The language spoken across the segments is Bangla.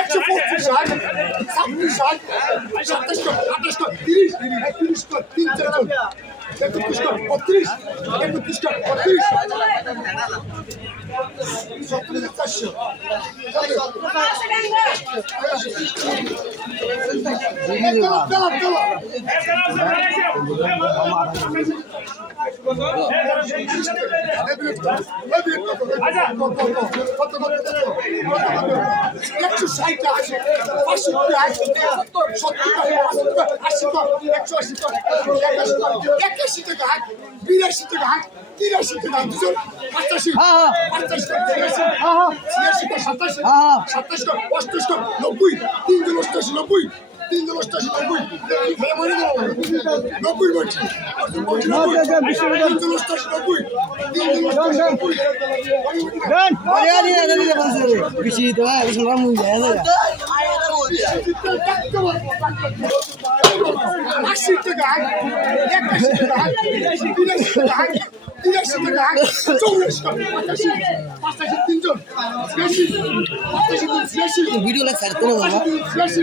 একশো পঁচিশ ষাট ছাব্বিশ ষাট সাতাশ কর আঠাশ কর তিরিশ একত্রিশ কর তিন চার একত্রিশ কর বত্রিশ একত্রিশ কর বত্রিশ সত্তর চারশো একশো ষাট পাঁচশো আশি সত্তর আশি একশো আশি একাশি টাকা হাট বিরাশি টাকা হাট তিরাশি টাকা দুজন পঁচাশি পঞ্চাশ ছিয়াশি ছিয়াশি সাতাশি সাতাশ অষ্টাশ নব্বই তিনজন অষ্টাশি নব্বই তিন তিনজন অষ্টাশি নব্বই। নব্বই বলছি। বলছি নব্বই। অষ্টাশি নব্বই। তিনজন অষ্টাশি নব্বই। আশি টাকা একাশি টাকা তিরাশি টাকা চৌরাশি পঁচাশি। পঁচাশি তিনজন ছিয়াশি পঁচাশি তিন ছিয়াশি ভিডিও না ছিয়াশি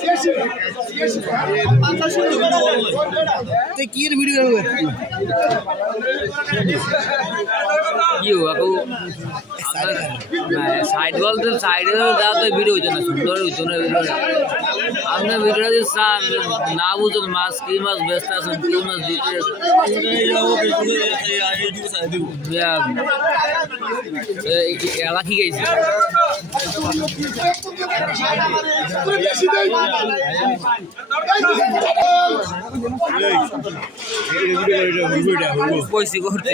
ছিয়াশি ছিয়াশি তুই কি এর ভিডিও করবে কি কাকু সাইড বলতে সাইডে যাওয়া তো ভিডিও হইতো না সুন্দর হইতো না ভিডিও আপনার ভিডিও যদি চান না বুঝুন মাছ কি মাছ ব্যস্ত আছেন কি মাছ দিতে এলা কি গেছে বেশি দেয় কইছি করতে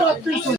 Arkadaşlar.